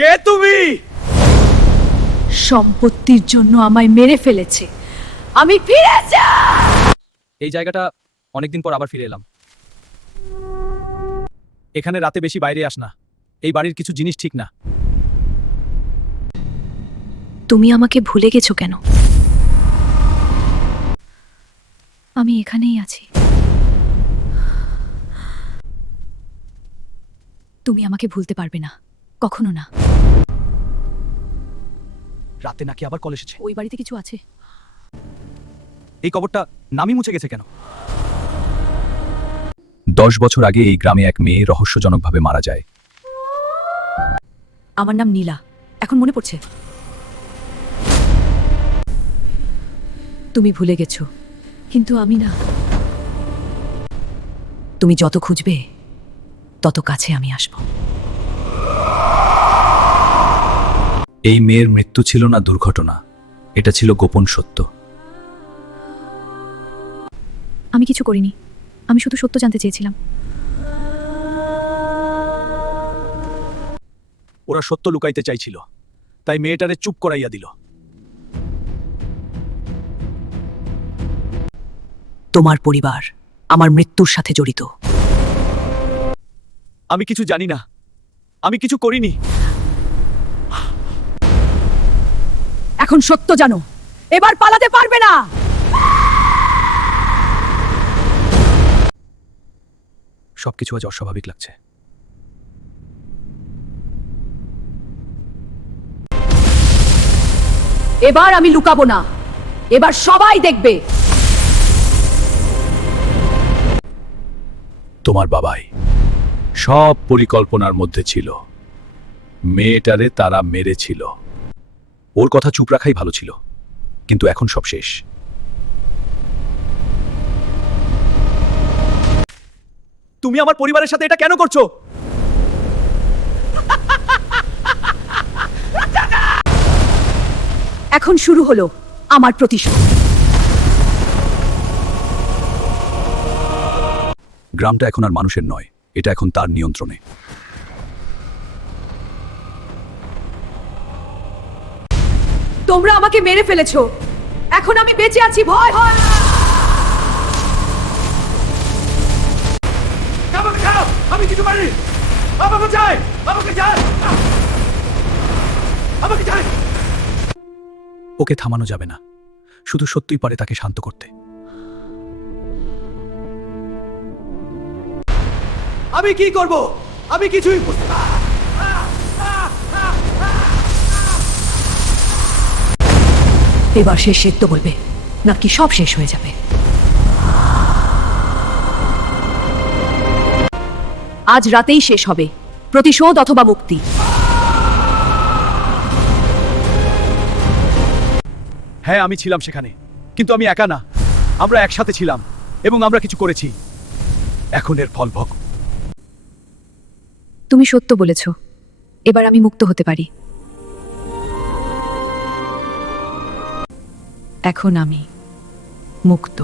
কে তুমি? সম্পত্তির জন্য আমায় মেরে ফেলেছে, আমি ফিরে যাই। এই জায়গাটা অনেকদিন পর আবার ফিরে এলাম। এখানে রাতে বেশি বাইরে আস না, এই বাড়ির কিছু জিনিস ঠিক না। তুমি আমাকে ভুলে গেছো কেন? আমি এখানেই আছি। তুমি আমাকে ভুলতে পারবে না, কখনো না। রাতে নাকি আবার কল এসেছে। ওই বাড়িতে কিছু আছে। এই কবরটা নামই মুছে গেছে কেন? 10 বছর আগে এই গ্রামে এক মেয়ে রহস্যজনকভাবে মারা যায়। আমার নাম নীলা, এখন মনে পড়ছে। তুমি ভুলে গেছো, কিন্তু আমি না। তুমি যত খুঁজবে তত কাছে আমি আসব। এই মেয়ের মৃত্যু ছিল না দুর্ঘটনা, এটা ছিল গোপন সত্য। আমি কিছু করিনি, আমি শুধু সত্য জানতে চেয়েছিলাম। ওরা সত্য লুকাইতে চাইছিল, তাই মেয়েটারে চুপ করাইয়া দিল। তোমার পরিবার আমার মৃত্যুর সাথে জড়িত। আমি কিছু জানি না, আমি কিছু করিনি। এখন সত্য জানো, এবার পালাতে পারবে না। সবকিছু আজ অস্বাভাবিক লাগছে। এবার আমি লুকাবো না, এবার সবাই দেখবে। তোমার বাবাই সব পরিকল্পনার মধ্যে ছিল। মেয়েটারে তারা মেরেছিল। ওর কথা চুপ রাখাই ভালো ছিল, কিন্তু এখন সব শেষ। তুমি আমার পরিবারের সাথে এটা কেন করছো? এখন শুরু হলো আমার প্রতিশোধ। গ্রামটা এখন আর মানুষের নয়, এটা এখন তার নিয়ন্ত্রণে। তোমরা আমাকে মেরে ফেলেছো, এখন আমি বেঁচে আছি, ভয় হয় না। আমি কিছু পারি, আমাকে চাই, আমাকে চাই, আমাকে চাই। ওকে থামানো যাবে না, শুধু সত্যই পারে তাকে শান্ত করতে। আমি কি করব? আমি কিছুই বুঝতে পারি না। এবার সে সত্য বলবে, নাকি সব শেষ হয়ে যাবে। আজ রাতেই শেষ হবে, প্রতিশোধ অথবা মুক্তি। হ্যাঁ, আমি ছিলাম সেখানে, কিন্তু আমি একা না, আমরা একসাথে ছিলাম এবং আমরা কিছু করেছি। এখন এর ফল ভোগ। তুমি সত্য বলেছ, এবার আমি মুক্ত হতে পারি। এখন আমি মুক্ত।